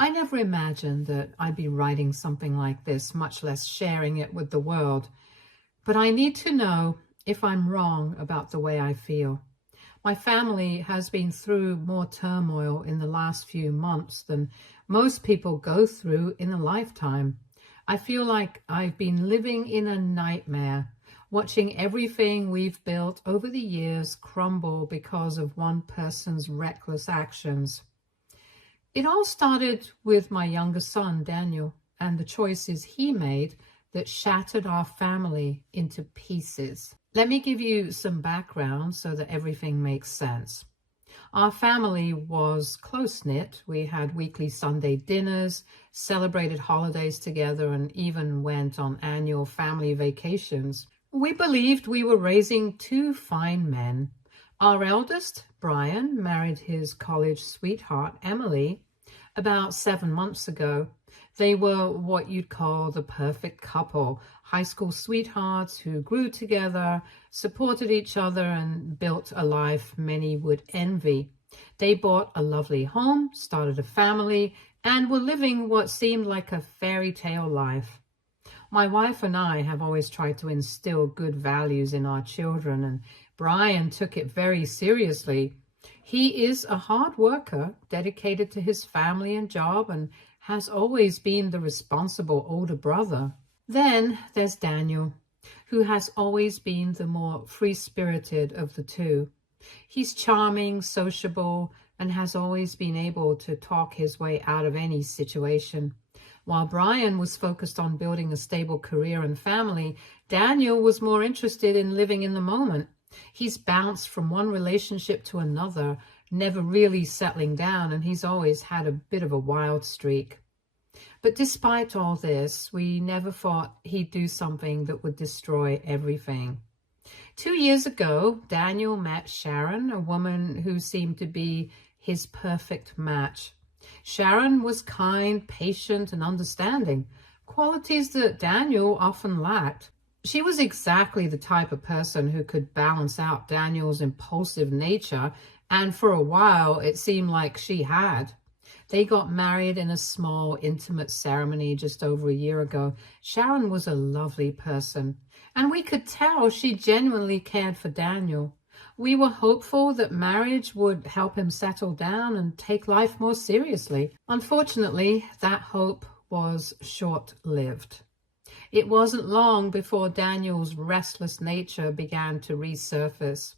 I never imagined that I'd be writing something like this, much less sharing it with the world. But I need to know if I'm wrong about the way I feel. My family has been through more turmoil in the last few months than most people go through in a lifetime. I feel like I've been living in a nightmare, watching everything we've built over the years crumble because of one person's reckless actions. It all started with my younger son, Daniel, and the choices he made that shattered our family into pieces. Let me give you some background so that everything makes sense. Our family was close-knit. We had weekly Sunday dinners, celebrated holidays together, and even went on annual family vacations. We believed we were raising two fine men. Our eldest, Brian, married his college sweetheart, Emily, about 7 months ago. They were what you'd call the perfect couple, high school sweethearts who grew together, supported each other, and built a life many would envy. They bought a lovely home, started a family, and were living what seemed like a fairy tale life. My wife and I have always tried to instill good values in our children, and Brian took it very seriously. He is a hard worker, dedicated to his family and job, and has always been the responsible older brother. Then there's Daniel, who has always been the more free-spirited of the two. He's charming, sociable, and has always been able to talk his way out of any situation. While Brian was focused on building a stable career and family, Daniel was more interested in living in the moment. He's bounced from one relationship to another, never really settling down, and he's always had a bit of a wild streak. But despite all this, we never thought he'd do something that would destroy everything. 2 years ago, Daniel met Sharon, a woman who seemed to be his perfect match. Sharon was kind, patient, and understanding, qualities that Daniel often lacked. She was exactly the type of person who could balance out Daniel's impulsive nature, and for a while it seemed like she had. They got married in a small, intimate ceremony just over a year ago. Sharon was a lovely person, and we could tell she genuinely cared for Daniel. We were hopeful that marriage would help him settle down and take life more seriously. Unfortunately, that hope was short-lived. It wasn't long before Daniel's restless nature began to resurface.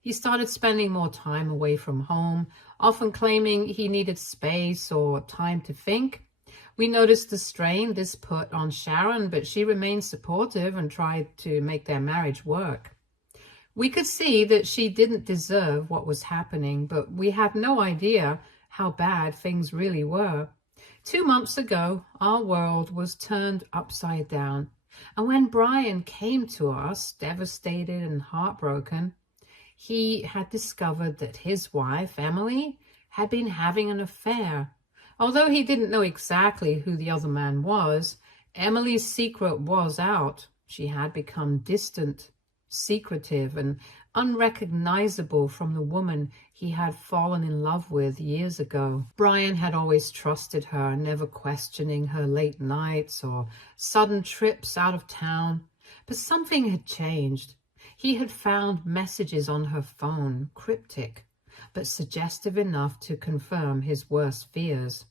He started spending more time away from home, often claiming he needed space or time to think. We noticed the strain this put on Sharon, but she remained supportive and tried to make their marriage work. We could see that she didn't deserve what was happening, but we had no idea how bad things really were. 2 months ago, our world was turned upside down. And when Brian came to us, devastated and heartbroken, he had discovered that his wife, Emily, had been having an affair. Although he didn't know exactly who the other man was, Emily's secret was out. She had become distant, secretive, and unrecognizable from the woman he had fallen in love with years ago. Brian had always trusted her, never questioning her late nights or sudden trips out of town. But something had changed. He had found messages on her phone, cryptic, but suggestive enough to confirm his worst fears.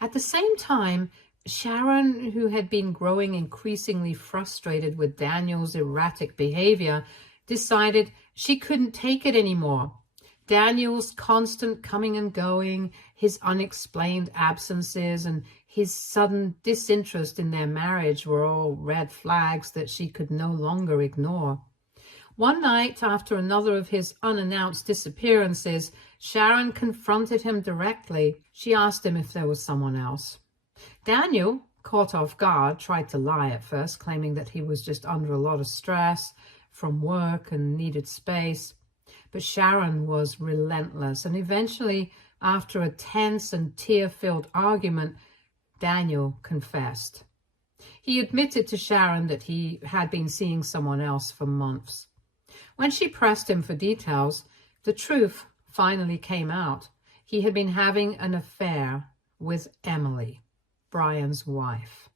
At the same time, Sharon, who had been growing increasingly frustrated with Daniel's erratic behavior, decided she couldn't take it anymore. Daniel's constant coming and going, his unexplained absences, and his sudden disinterest in their marriage were all red flags that she could no longer ignore. One night, after another of his unannounced disappearances, Sharon confronted him directly. She asked him if there was someone else. Daniel, caught off guard, tried to lie at first, claiming that he was just under a lot of stress from work and needed space. But Sharon was relentless, and eventually, after a tense and tear-filled argument, Daniel confessed. He admitted to Sharon that he had been seeing someone else for months. When she pressed him for details, the truth finally came out. He had been having an affair with Emily, Brian's wife.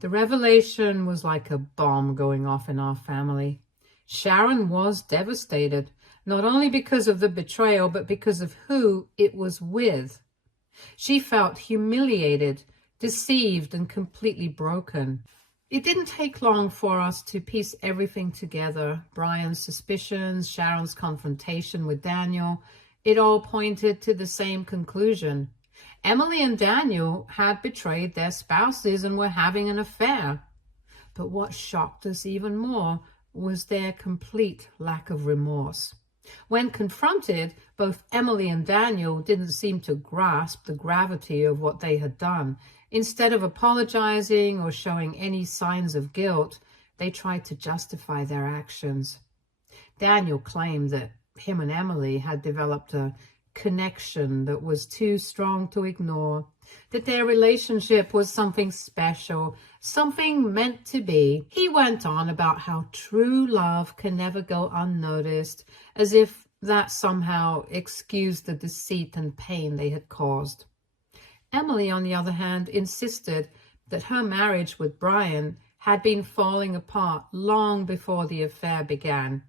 The revelation was like a bomb going off in our family. Sharon was devastated, not only because of the betrayal, but because of who it was with. She felt humiliated, deceived, and completely broken. It didn't take long for us to piece everything together. Brian's suspicions, Sharon's confrontation with Daniel, it all pointed to the same conclusion. Emily and Daniel had betrayed their spouses and were having an affair. But what shocked us even more was their complete lack of remorse. When confronted, both Emily and Daniel didn't seem to grasp the gravity of what they had done. Instead of apologizing or showing any signs of guilt, they tried to justify their actions. Daniel claimed that him and Emily had developed a connection that was too strong to ignore, that their relationship was something special, something meant to be. He went on about how true love can never go unnoticed, as if that somehow excused the deceit and pain they had caused. Emily, on the other hand, insisted that her marriage with Brian had been falling apart long before the affair began,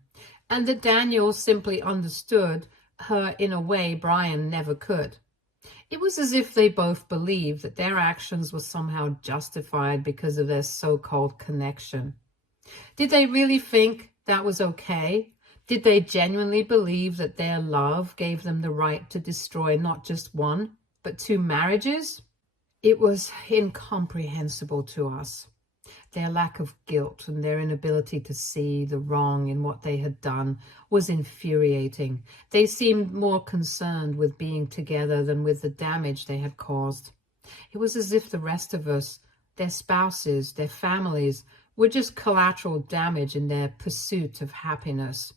and that Daniel simply understood her in a way Brian never could. It was as if they both believed that their actions were somehow justified because of their so-called connection. Did they really think that was okay? Did they genuinely believe that their love gave them the right to destroy not just one, but 2 marriages? It was incomprehensible to us. Their lack of guilt and their inability to see the wrong in what they had done was infuriating. They seemed more concerned with being together than with the damage they had caused. It was as if the rest of us, their spouses, their families, were just collateral damage in their pursuit of happiness.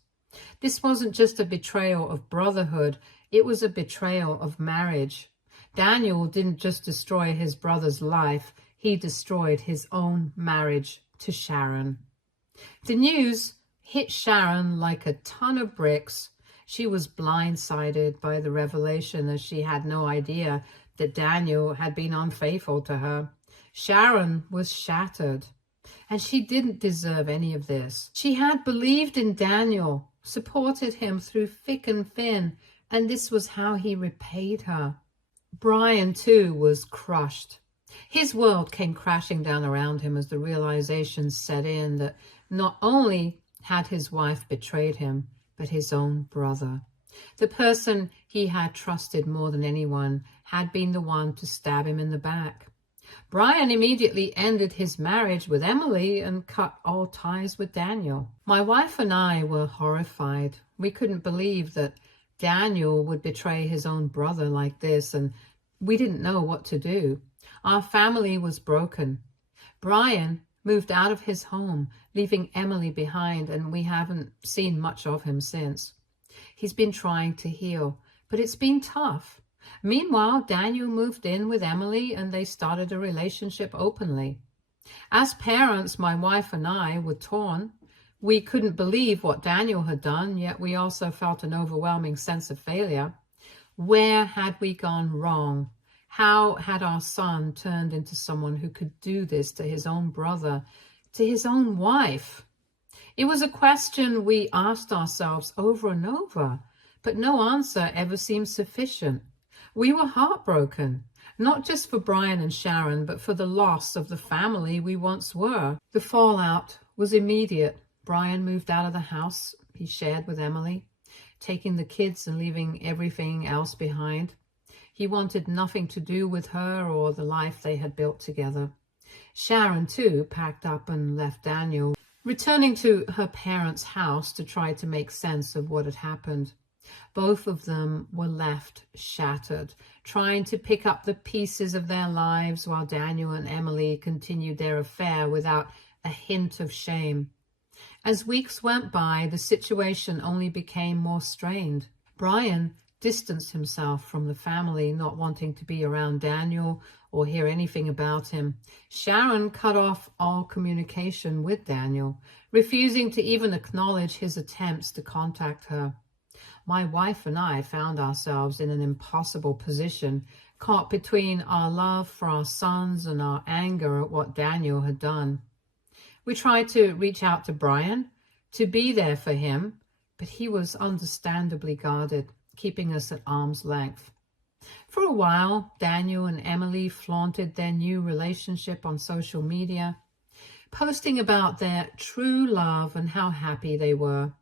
This wasn't just a betrayal of brotherhood, it was a betrayal of marriage. Daniel didn't just destroy his brother's life, he destroyed his own marriage to Sharon. The news hit Sharon like a ton of bricks. She was blindsided by the revelation, as she had no idea that Daniel had been unfaithful to her. Sharon was shattered, and she didn't deserve any of this. She had believed in Daniel, supported him through thick and thin, and this was how he repaid her. Brian, too, was crushed. His world came crashing down around him as the realization set in that not only had his wife betrayed him, but his own brother. The person he had trusted more than anyone had been the one to stab him in the back. Brian immediately ended his marriage with Emily and cut all ties with Daniel. My wife and I were horrified. We couldn't believe that Daniel would betray his own brother like this, and we didn't know what to do. Our family was broken. Brian moved out of his home, leaving Emily behind, and we haven't seen much of him since. He's been trying to heal, but it's been tough. Meanwhile, Daniel moved in with Emily and they started a relationship openly. As parents, my wife and I were torn. We couldn't believe what Daniel had done, yet we also felt an overwhelming sense of failure. Where had we gone wrong? How had our son turned into someone who could do this to his own brother, to his own wife? It was a question we asked ourselves over and over, but no answer ever seemed sufficient. We were heartbroken, not just for Brian and Sharon, but for the loss of the family we once were. The fallout was immediate. Brian moved out of the house he shared with Emily, taking the kids and leaving everything else behind. He wanted nothing to do with her or the life they had built together. Sharon, too, packed up and left Daniel, returning to her parents' house to try to make sense of what had happened. Both of them were left shattered, trying to pick up the pieces of their lives while Daniel and Emily continued their affair without a hint of shame. As weeks went by, the situation only became more strained. Brian distanced himself from the family, not wanting to be around Daniel or hear anything about him. Sharon cut off all communication with Daniel, refusing to even acknowledge his attempts to contact her. My wife and I found ourselves in an impossible position, caught between our love for our sons and our anger at what Daniel had done. We tried to reach out to Brian, to be there for him, but he was understandably guarded, keeping us at arm's length. For a while, Daniel and Emily flaunted their new relationship on social media, posting about their true love and how happy they were.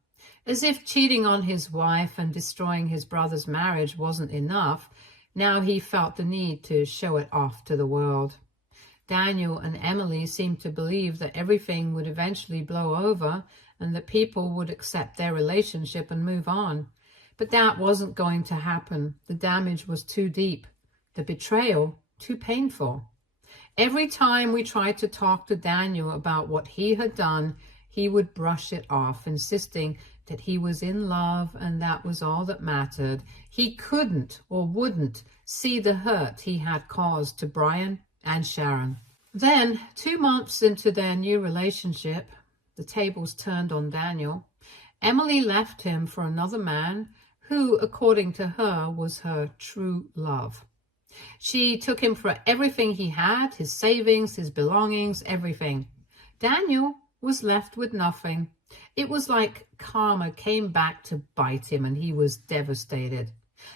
As if cheating on his wife and destroying his brother's marriage wasn't enough, now he felt the need to show it off to the world. Daniel and Emily seemed to believe that everything would eventually blow over and that people would accept their relationship and move on. But that wasn't going to happen. The damage was too deep. The betrayal too painful. Every time we tried to talk to Daniel about what he had done, he would brush it off, insisting that he was in love and that was all that mattered. He couldn't or wouldn't see the hurt he had caused to Brian and Sharon. Then, 2 months into their new relationship, the tables turned on Daniel. Emily left him for another man who, according to her, was her true love. She took him for everything he had, his savings, his belongings, everything. Daniel was left with nothing. It was like karma came back to bite him and he was devastated.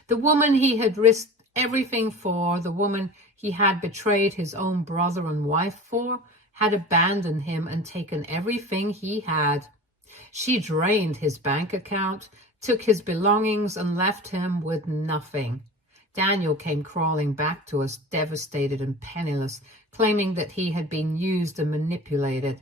The woman he had risked everything for, the woman he had betrayed his own brother and wife for, had abandoned him and taken everything he had. She drained his bank account, took his belongings and left him with nothing. Daniel came crawling back to us, devastated and penniless, claiming that he had been used and manipulated.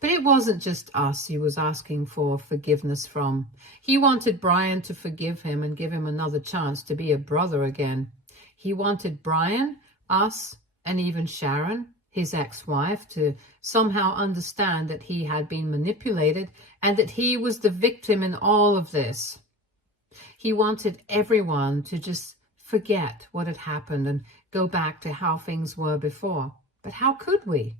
But it wasn't just us he was asking for forgiveness from. He wanted Brian to forgive him and give him another chance to be a brother again. He wanted Brian, us, and even Sharon, his ex-wife, to somehow understand that he had been manipulated and that he was the victim in all of this. He wanted everyone to just forget what had happened and go back to how things were before. But how could we?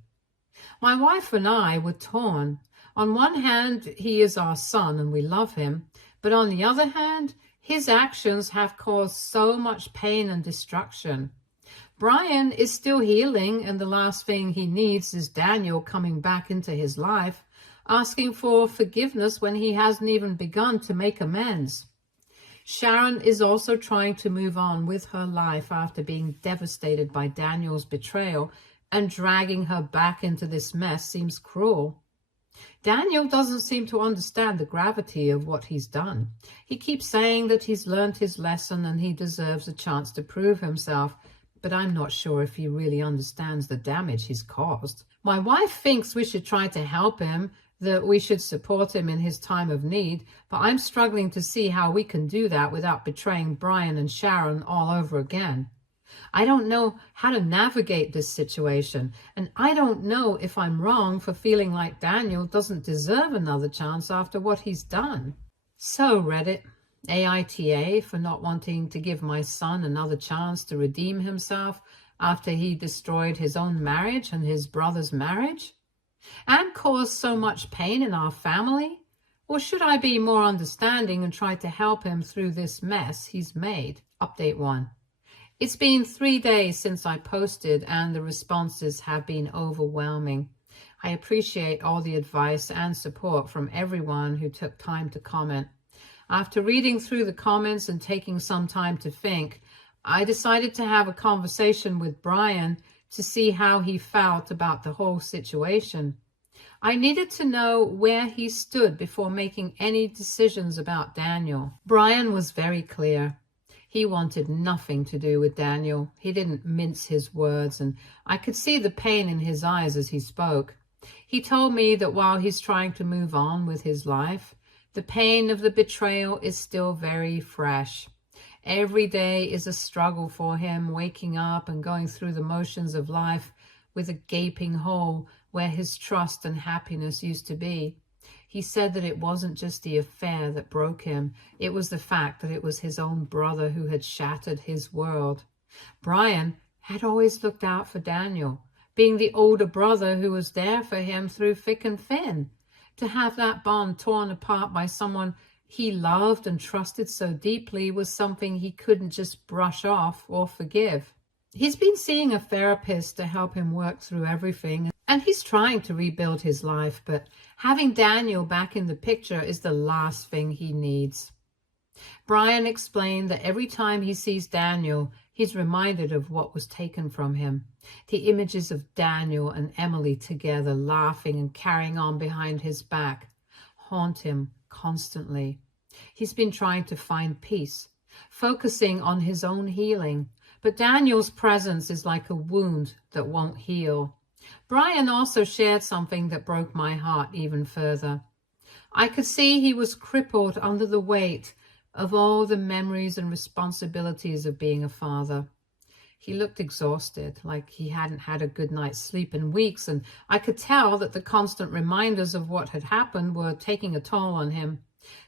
My wife and I were torn. On one hand, he is our son and we love him, but on the other hand, his actions have caused so much pain and destruction. Brian is still healing, and the last thing he needs is Daniel coming back into his life, asking for forgiveness when he hasn't even begun to make amends. Sharon is also trying to move on with her life after being devastated by Daniel's betrayal, and dragging her back into this mess seems cruel. Daniel doesn't seem to understand the gravity of what he's done. He keeps saying that he's learned his lesson and he deserves a chance to prove himself, but I'm not sure if he really understands the damage he's caused. My wife thinks we should try to help him, that we should support him in his time of need, but I'm struggling to see how we can do that without betraying Brian and Sharon all over again. I don't know how to navigate this situation, and I don't know if I'm wrong for feeling like Daniel doesn't deserve another chance after what he's done. So Reddit, AITA for not wanting to give my son another chance to redeem himself after he destroyed his own marriage and his brother's marriage, and caused so much pain in our family? Or should I be more understanding and try to help him through this mess he's made? Update 1. It's been 3 days since I posted and the responses have been overwhelming. I appreciate all the advice and support from everyone who took time to comment. After reading through the comments and taking some time to think, I decided to have a conversation with Brian to see how he felt about the whole situation. I needed to know where he stood before making any decisions about Daniel. Brian was very clear. He wanted nothing to do with Daniel. He didn't mince his words, and I could see the pain in his eyes as he spoke. He told me that while he's trying to move on with his life, the pain of the betrayal is still very fresh. Every day is a struggle for him, waking up and going through the motions of life with a gaping hole where his trust and happiness used to be. He said that it wasn't just the affair that broke him. It was the fact that it was his own brother who had shattered his world. Brian had always looked out for Daniel, being the older brother who was there for him through thick and thin. To have that bond torn apart by someone he loved and trusted so deeply was something he couldn't just brush off or forgive. He's been seeing a therapist to help him work through everything, and he's trying to rebuild his life, but having Daniel back in the picture is the last thing he needs. Brian explained that every time he sees Daniel, he's reminded of what was taken from him. The images of Daniel and Emily together laughing and carrying on behind his back haunt him constantly. He's been trying to find peace, focusing on his own healing, but Daniel's presence is like a wound that won't heal. Brian also shared something that broke my heart even further. I could see he was crippled under the weight of all the memories and responsibilities of being a father. He looked exhausted, like he hadn't had a good night's sleep in weeks, and I could tell that the constant reminders of what had happened were taking a toll on him.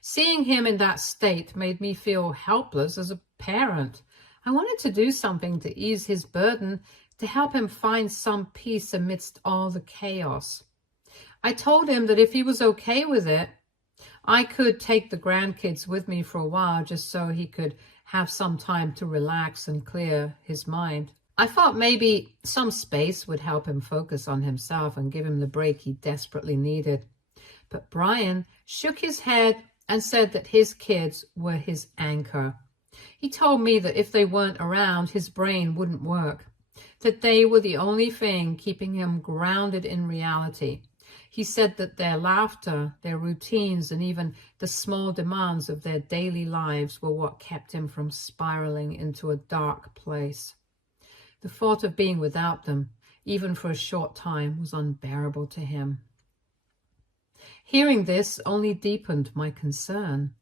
Seeing him in that state made me feel helpless as a parent. I wanted to do something to ease his burden, to help him find some peace amidst all the chaos. I told him that if he was okay with it, I could take the grandkids with me for a while just so he could have some time to relax and clear his mind. I thought maybe some space would help him focus on himself and give him the break he desperately needed. But Brian shook his head and said that his kids were his anchor. He told me that if they weren't around, his brain wouldn't work, that they were the only thing keeping him grounded in reality. He said that their laughter, their routines, and even the small demands of their daily lives were what kept him from spiraling into a dark place. The thought of being without them, even for a short time, was unbearable to him. Hearing this only deepened my concern.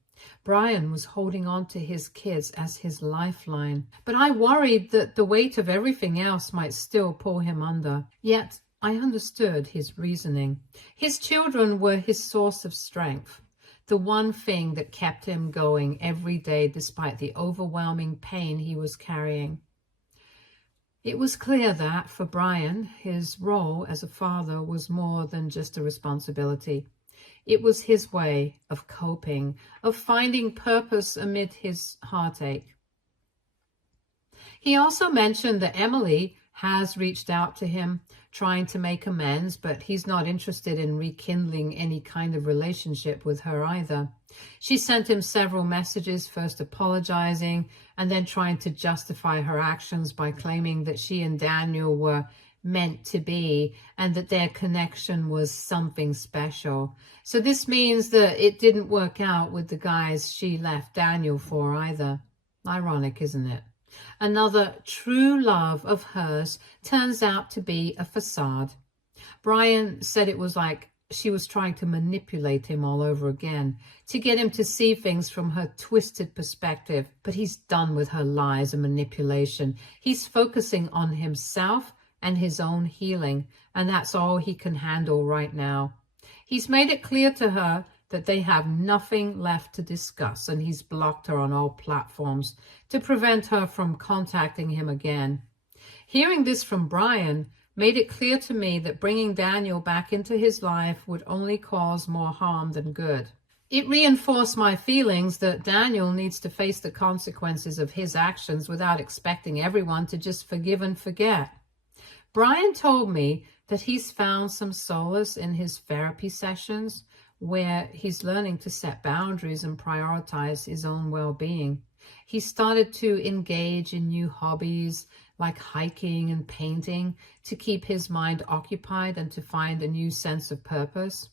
Brian was holding on to his kids as his lifeline, but I worried that the weight of everything else might still pull him under. Yet I understood his reasoning. His children were his source of strength, the one thing that kept him going every day despite the overwhelming pain he was carrying. It was clear that, for Brian, his role as a father was more than just a responsibility. It was his way of coping, of finding purpose amid his heartache. He also mentioned that Emily has reached out to him, trying to make amends, but he's not interested in rekindling any kind of relationship with her either. She sent him several messages, first apologizing and then trying to justify her actions by claiming that she and Daniel were meant to be and that their connection was something special. So this means that it didn't work out with the guys she left Daniel for either. Ironic, isn't it? Another true love of hers turns out to be a facade. Brian said it was like she was trying to manipulate him all over again, to get him to see things from her twisted perspective. But he's done with her lies and manipulation. He's focusing on himself and his own healing, and that's all he can handle right now. He's made it clear to her that they have nothing left to discuss, and he's blocked her on all platforms to prevent her from contacting him again. Hearing this from Brian made it clear to me that bringing Daniel back into his life would only cause more harm than good. It reinforced my feelings that Daniel needs to face the consequences of his actions without expecting everyone to just forgive and forget. Brian told me that he's found some solace in his therapy sessions, where he's learning to set boundaries and prioritize his own well-being. He started to engage in new hobbies like hiking and painting to keep his mind occupied and to find a new sense of purpose.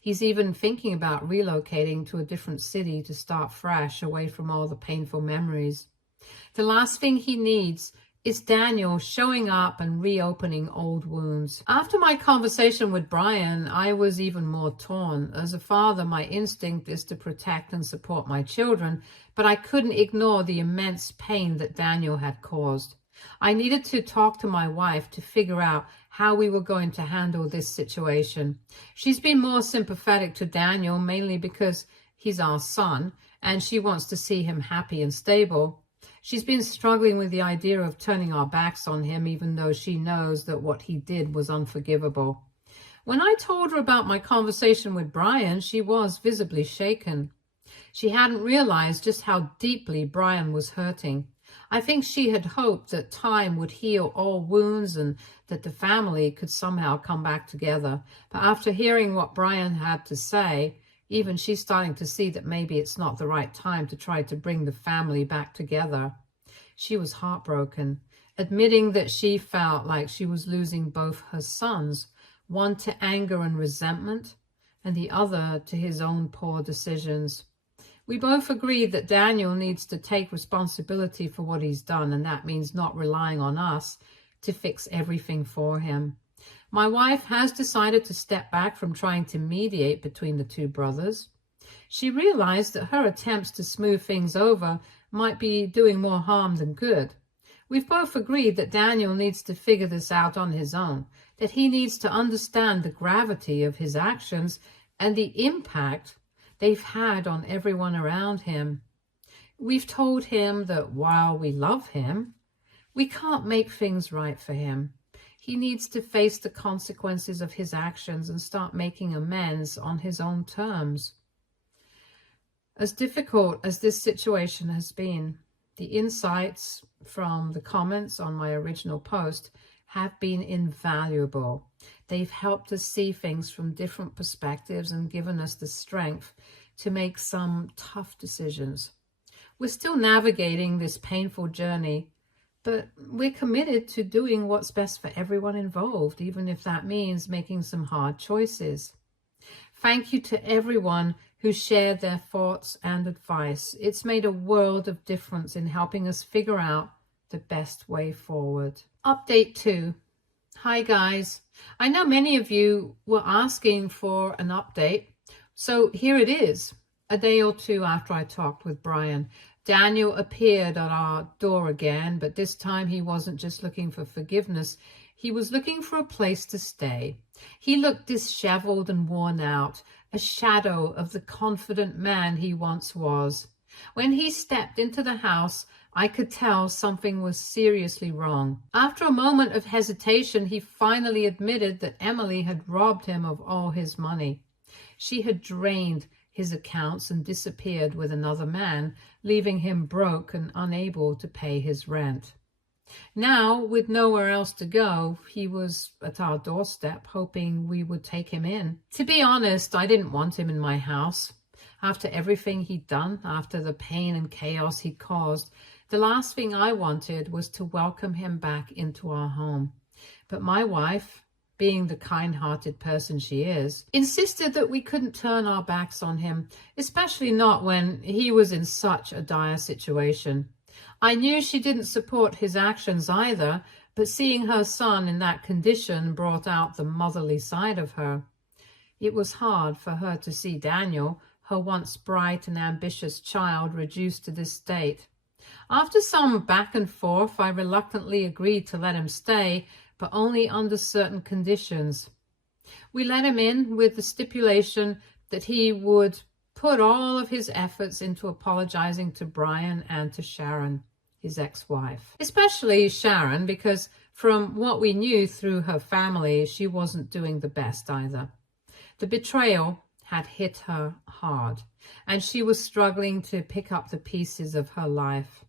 He's even thinking about relocating to a different city to start fresh, away from all the painful memories. The last thing he needs is Daniel showing up and reopening old wounds. After my conversation with Brian, I was even more torn. As a father, my instinct is to protect and support my children, but I couldn't ignore the immense pain that Daniel had caused. I needed to talk to my wife to figure out how we were going to handle this situation. She's been more sympathetic to Daniel, mainly because he's our son, and she wants to see him happy and stable. She's been struggling with the idea of turning our backs on him, even though she knows that what he did was unforgivable. When I told her about my conversation with Brian, she was visibly shaken. She hadn't realized just how deeply Brian was hurting. I think she had hoped that time would heal all wounds and that the family could somehow come back together. But after hearing what Brian had to say, even she's starting to see that maybe it's not the right time to try to bring the family back together. She was heartbroken, admitting that she felt like she was losing both her sons, one to anger and resentment, and the other to his own poor decisions. We both agreed that Daniel needs to take responsibility for what he's done, and that means not relying on us to fix everything for him. My wife has decided to step back from trying to mediate between the two brothers. She realized that her attempts to smooth things over might be doing more harm than good. We've both agreed that Daniel needs to figure this out on his own, that he needs to understand the gravity of his actions and the impact they've had on everyone around him. We've told him that while we love him, we can't make things right for him. He needs to face the consequences of his actions and start making amends on his own terms. As difficult as this situation has been, the insights from the comments on my original post have been invaluable. They've helped us see things from different perspectives and given us the strength to make some tough decisions. We're still navigating this painful journey, but we're committed to doing what's best for everyone involved, even if that means making some hard choices. Thank you to everyone who shared their thoughts and advice. It's made a world of difference in helping us figure out the best way forward. Update 2. Hi guys. I know many of you were asking for an update, so here it is. A day or two after I talked with Brian, Daniel appeared at our door again, but this time he wasn't just looking for forgiveness. He was looking for a place to stay. He looked disheveled and worn out, a shadow of the confident man he once was. When he stepped into the house, I could tell something was seriously wrong. After a moment of hesitation, he finally admitted that Emily had robbed him of all his money. She had drained his accounts and disappeared with another man, leaving him broke and unable to pay his rent. Now, with nowhere else to go, he was at our doorstep, hoping we would take him in. To be honest, I didn't want him in my house. After everything he'd done, after the pain and chaos he caused, the last thing I wanted was to welcome him back into our home. But my wife, being the kind-hearted person she is, insisted that we couldn't turn our backs on him, especially not when he was in such a dire situation. I knew she didn't support his actions either, but seeing her son in that condition brought out the motherly side of her. It was hard for her to see Daniel, her once bright and ambitious child, reduced to this state. After some back and forth, I reluctantly agreed to let him stay, but only under certain conditions. We let him in with the stipulation that he would put all of his efforts into apologizing to Brian and to Sharon, his ex-wife. Especially Sharon, because from what we knew through her family, she wasn't doing the best either. The betrayal had hit her hard, and she was struggling to pick up the pieces of her life.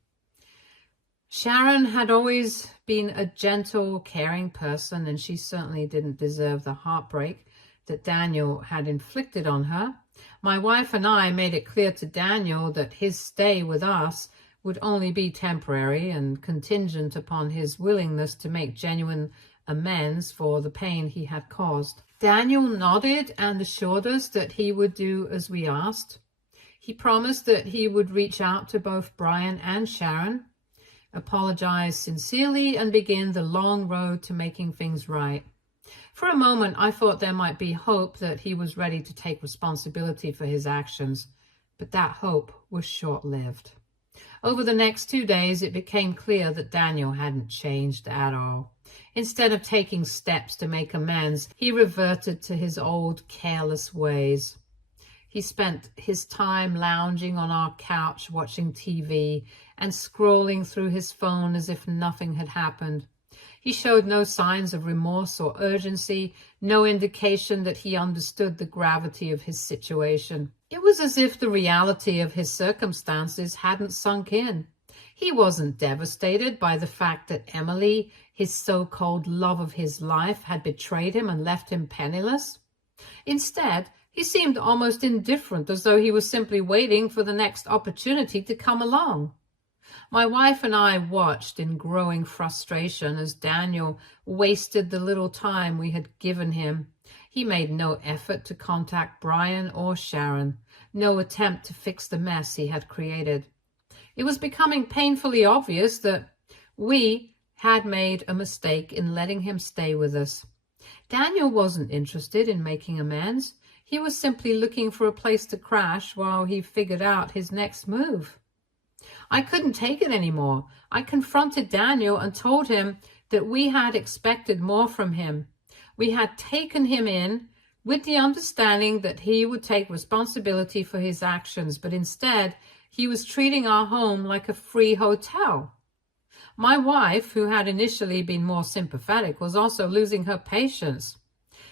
Sharon had always been a gentle, caring person, and she certainly didn't deserve the heartbreak that Daniel had inflicted on her. My wife and I made it clear to Daniel that his stay with us would only be temporary and contingent upon his willingness to make genuine amends for the pain he had caused. Daniel nodded and assured us that he would do as we asked. He promised that he would reach out to both Brian and Sharon, apologize sincerely, and begin the long road to making things right. For a moment, I thought there might be hope that he was ready to take responsibility for his actions, but that hope was short-lived. Over the next 2 days, it became clear that Daniel hadn't changed at all. Instead of taking steps to make amends, he reverted to his old careless ways. He spent his time lounging on our couch, watching TV and scrolling through his phone as if nothing had happened. He showed no signs of remorse or urgency, no indication that he understood the gravity of his situation. It was as if the reality of his circumstances hadn't sunk in. He wasn't devastated by the fact that Emily, his so-called love of his life, had betrayed him and left him penniless. Instead, he seemed almost indifferent, as though he was simply waiting for the next opportunity to come along. My wife and I watched in growing frustration as Daniel wasted the little time we had given him. He made no effort to contact Brian or Sharon, no attempt to fix the mess he had created. It was becoming painfully obvious that we had made a mistake in letting him stay with us. Daniel wasn't interested in making amends. He was simply looking for a place to crash while he figured out his next move. I couldn't take it anymore. I confronted Daniel and told him that we had expected more from him. We had taken him in with the understanding that he would take responsibility for his actions, but instead he was treating our home like a free hotel. My wife, who had initially been more sympathetic, was also losing her patience.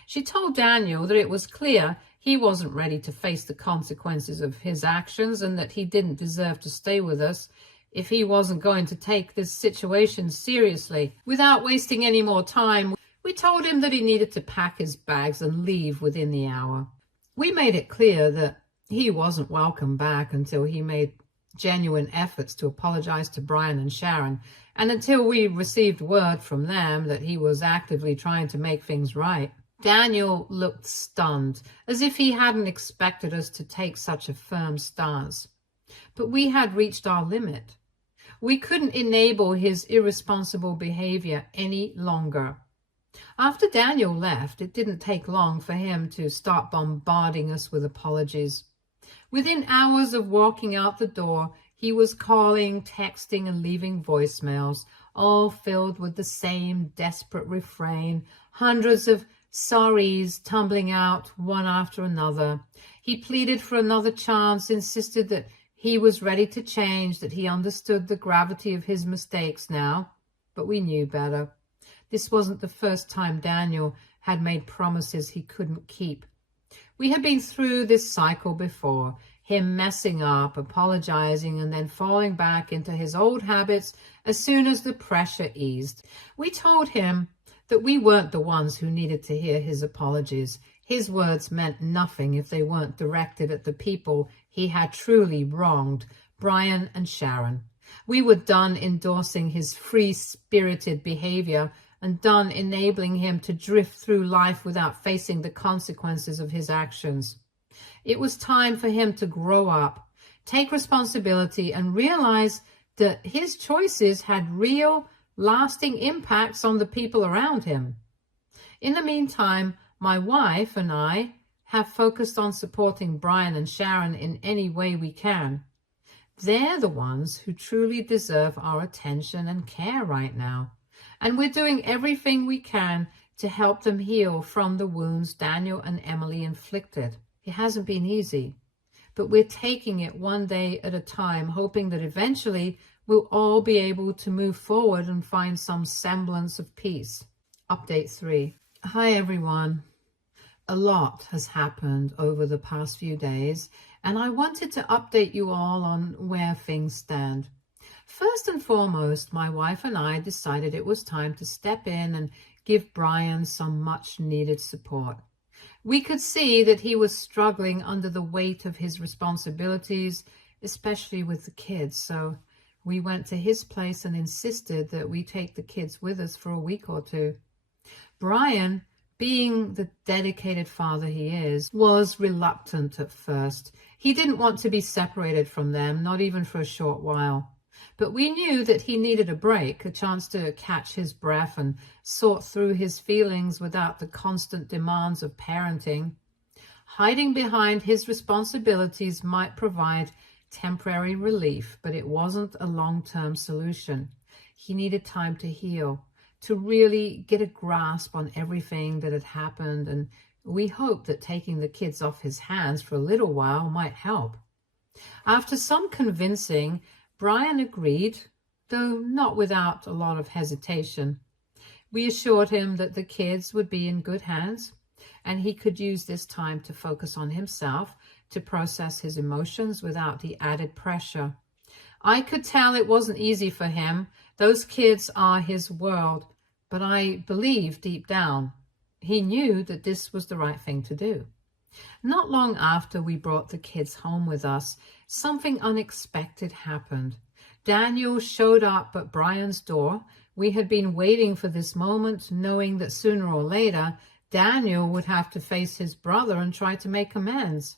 She told Daniel that it was clear he wasn't ready to face the consequences of his actions and that he didn't deserve to stay with us if he wasn't going to take this situation seriously. Without wasting any more time, we told him that he needed to pack his bags and leave within the hour. We made it clear that he wasn't welcome back until he made genuine efforts to apologize to Brian and Sharon, and until we received word from them that he was actively trying to make things right. Daniel looked stunned, as if he hadn't expected us to take such a firm stance. But we had reached our limit. We couldn't enable his irresponsible behavior any longer. After Daniel left, it didn't take long for him to start bombarding us with apologies. Within hours of walking out the door, he was calling, texting, and leaving voicemails, all filled with the same desperate refrain, hundreds of sorries tumbling out one after another. He pleaded for another chance, insisted that he was ready to change, that he understood the gravity of his mistakes now. But we knew better. This wasn't the first time Daniel had made promises he couldn't keep. We had been through this cycle before, him messing up, apologizing, and then falling back into his old habits as soon as the pressure eased. We told him that we weren't the ones who needed to hear his apologies. His words meant nothing if they weren't directed at the people he had truly wronged, Brian and Sharon. We were done endorsing his free-spirited behavior and done enabling him to drift through life without facing the consequences of his actions. It was time for him to grow up, take responsibility, and realize that his choices had real, lasting impacts on the people around him. In the meantime, my wife and I have focused on supporting Brian and Sharon in any way we can. They're the ones who truly deserve our attention and care right now. And we're doing everything we can to help them heal from the wounds Daniel and Emily inflicted. It hasn't been easy, but we're taking it one day at a time, hoping that eventually we'll all be able to move forward and find some semblance of peace. Update 3. Hi everyone. A lot has happened over the past few days, and I wanted to update you all on where things stand. First and foremost, my wife and I decided it was time to step in and give Brian some much-needed support. We could see that he was struggling under the weight of his responsibilities, especially with the kids, so we went to his place and insisted that we take the kids with us for a week or two. Brian, being the dedicated father he is, was reluctant at first. He didn't want to be separated from them, not even for a short while. But we knew that he needed a break, a chance to catch his breath and sort through his feelings without the constant demands of parenting. Hiding behind his responsibilities might provide temporary relief, but it wasn't a long-term solution. He needed time to heal, to really get a grasp on everything that had happened, and we hoped that taking the kids off his hands for a little while might help. After some convincing, Brian agreed, though not without a lot of hesitation. We assured him that the kids would be in good hands, and he could use this time to focus on himself, to process his emotions without the added pressure. I could tell it wasn't easy for him. Those kids are his world. But I believe deep down, he knew that this was the right thing to do. Not long after we brought the kids home with us, something unexpected happened. Daniel showed up at Brian's door. We had been waiting for this moment, knowing that sooner or later, Daniel would have to face his brother and try to make amends.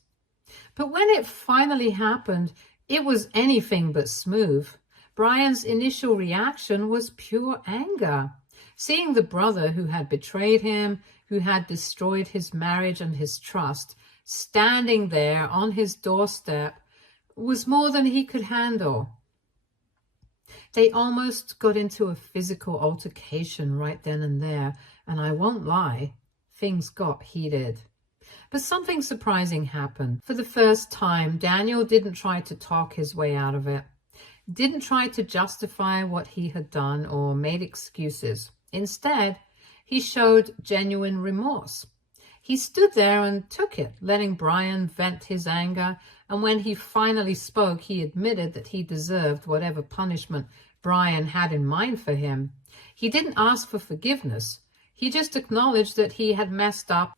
But when it finally happened, it was anything but smooth. Brian's initial reaction was pure anger. Seeing the brother who had betrayed him, who had destroyed his marriage and his trust, standing there on his doorstep, was more than he could handle. They almost got into a physical altercation right then and there, and I won't lie, things got heated. But something surprising happened. For the first time, Daniel didn't try to talk his way out of it, didn't try to justify what he had done or made excuses. Instead, he showed genuine remorse. He stood there and took it, letting Brian vent his anger, and when he finally spoke, he admitted that he deserved whatever punishment Brian had in mind for him. He didn't ask for forgiveness. He just acknowledged that he had messed up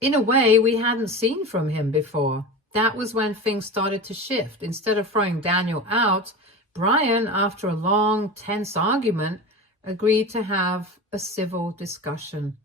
in a way we hadn't seen from him before. That was when things started to shift. Instead of throwing Daniel out, Brian, after a long, tense argument, agreed to have a civil discussion.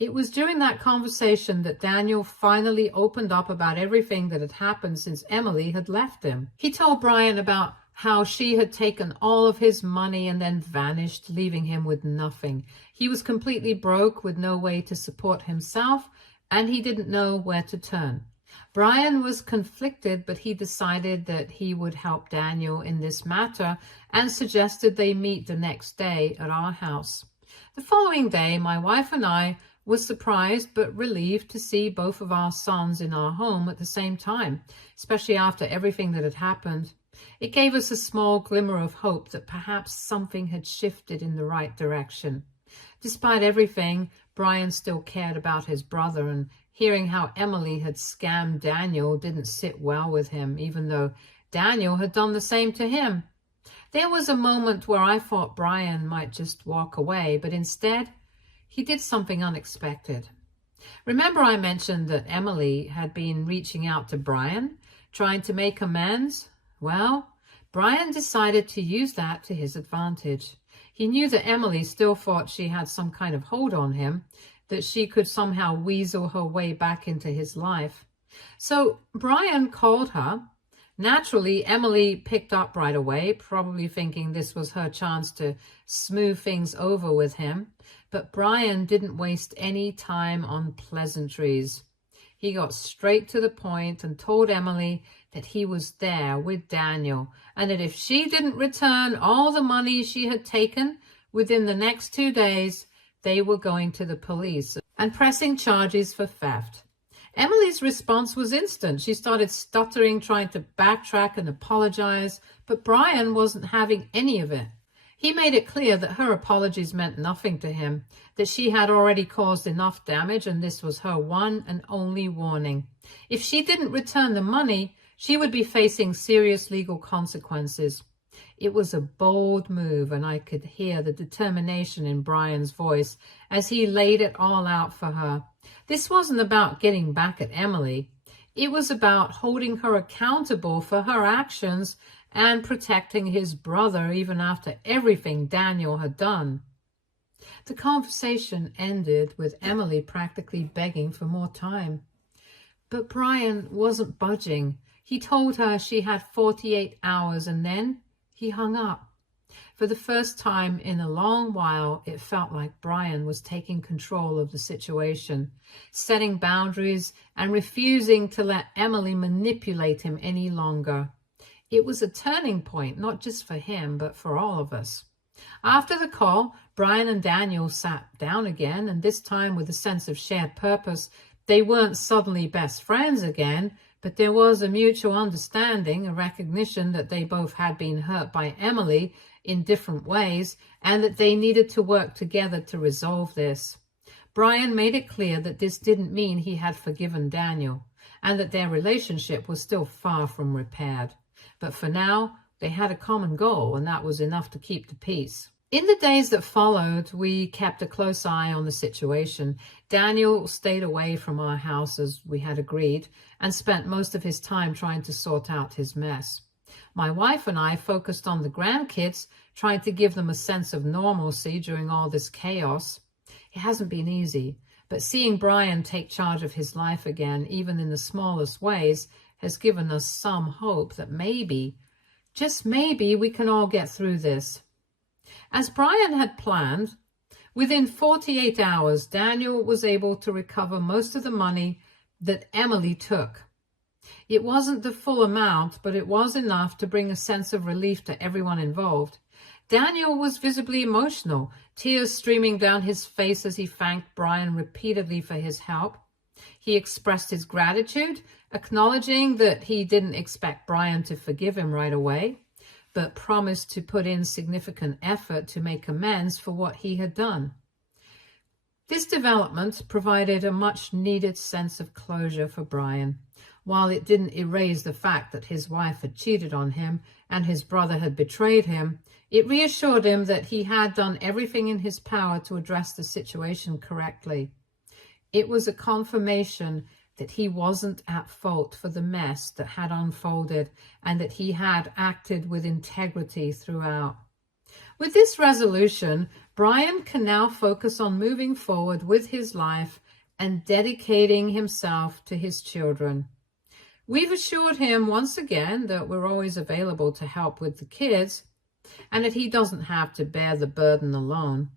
It was during that conversation that Daniel finally opened up about everything that had happened since Emily had left him. He told Brian about how she had taken all of his money and then vanished, leaving him with nothing. He was completely broke with no way to support himself, and he didn't know where to turn. Brian was conflicted, but he decided that he would help Daniel in this matter and suggested they meet the next day at our house. The following day, my wife and I were surprised but relieved to see both of our sons in our home at the same time, especially after everything that had happened. It gave us a small glimmer of hope that perhaps something had shifted in the right direction. Despite everything, Brian still cared about his brother, and hearing how Emily had scammed Daniel didn't sit well with him, even though Daniel had done the same to him. There was a moment where I thought Brian might just walk away, but instead, he did something unexpected. Remember I mentioned that Emily had been reaching out to Brian, trying to make amends? Well, Brian decided to use that to his advantage. He knew that Emily still thought she had some kind of hold on him, that she could somehow weasel her way back into his life. So Brian called her. Naturally, Emily picked up right away, probably thinking this was her chance to smooth things over with him. But Brian didn't waste any time on pleasantries. He got straight to the point and told Emily that he was there with Daniel, and that if she didn't return all the money she had taken within the next 2 days, they were going to the police and pressing charges for theft. Emily's response was instant. She started stuttering, trying to backtrack and apologize, but Brian wasn't having any of it. He made it clear that her apologies meant nothing to him, that she had already caused enough damage and this was her one and only warning. If she didn't return the money, she would be facing serious legal consequences. It was a bold move, and I could hear the determination in Brian's voice as he laid it all out for her. This wasn't about getting back at Emily. It was about holding her accountable for her actions and protecting his brother even after everything Daniel had done. The conversation ended with Emily practically begging for more time. But Brian wasn't budging. He told her she had 48 hours and then he hung up. For the first time in a long while, it felt like Brian was taking control of the situation, setting boundaries and refusing to let Emily manipulate him any longer. It was a turning point, not just for him, but for all of us. After the call, Brian and Daniel sat down again, and this time with a sense of shared purpose. They weren't suddenly best friends again, but there was a mutual understanding, a recognition that they both had been hurt by Emily in different ways, and that they needed to work together to resolve this. Brian made it clear that this didn't mean he had forgiven Daniel, and that their relationship was still far from repaired. But for now, They had a common goal, and that was enough to keep the peace. In the days that followed, we kept a close eye on the situation. Daniel stayed away from our house as we had agreed and spent most of his time trying to sort out his mess. My wife and I focused on the grandkids, trying to give them a sense of normalcy during all this chaos. It hasn't been easy, but seeing Brian take charge of his life again, even in the smallest ways, has given us some hope that maybe, just maybe, we can all get through this. As Brian had planned, within 48 hours, Daniel was able to recover most of the money that Emily took. It wasn't the full amount, but it was enough to bring a sense of relief to everyone involved. Daniel was visibly emotional, tears streaming down his face as he thanked Brian repeatedly for his help. He expressed his gratitude, acknowledging that he didn't expect Brian to forgive him right away, but promised to put in significant effort to make amends for what he had done. This development provided a much-needed sense of closure for Brian. While it didn't erase the fact that his wife had cheated on him and his brother had betrayed him, it reassured him that he had done everything in his power to address the situation correctly. It was a confirmation that he wasn't at fault for the mess that had unfolded and that he had acted with integrity throughout. With this resolution, Brian can now focus on moving forward with his life and dedicating himself to his children. We've assured him once again that we're always available to help with the kids and that he doesn't have to bear the burden alone.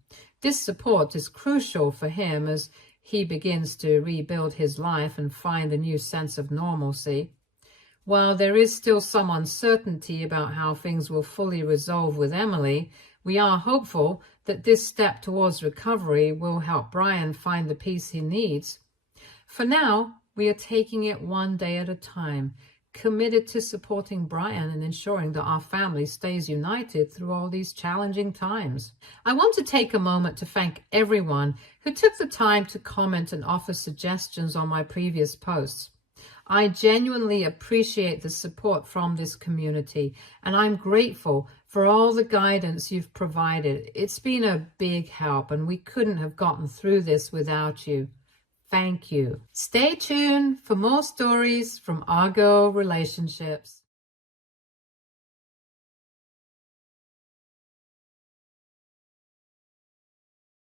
This support is crucial for him as he begins to rebuild his life and find a new sense of normalcy. While there is still some uncertainty about how things will fully resolve with Emily, we are hopeful that this step towards recovery will help Brian find the peace he needs. For now, we are taking it one day at a time, committed to supporting Brian and ensuring that our family stays united through all these challenging times. I want to take a moment to thank everyone who took the time to comment and offer suggestions on my previous posts. I genuinely appreciate the support from this community, and I'm grateful for all the guidance you've provided. It's been a big help, and we couldn't have gotten through this without you. Thank you. Stay tuned for more stories from Our Girl Relationships.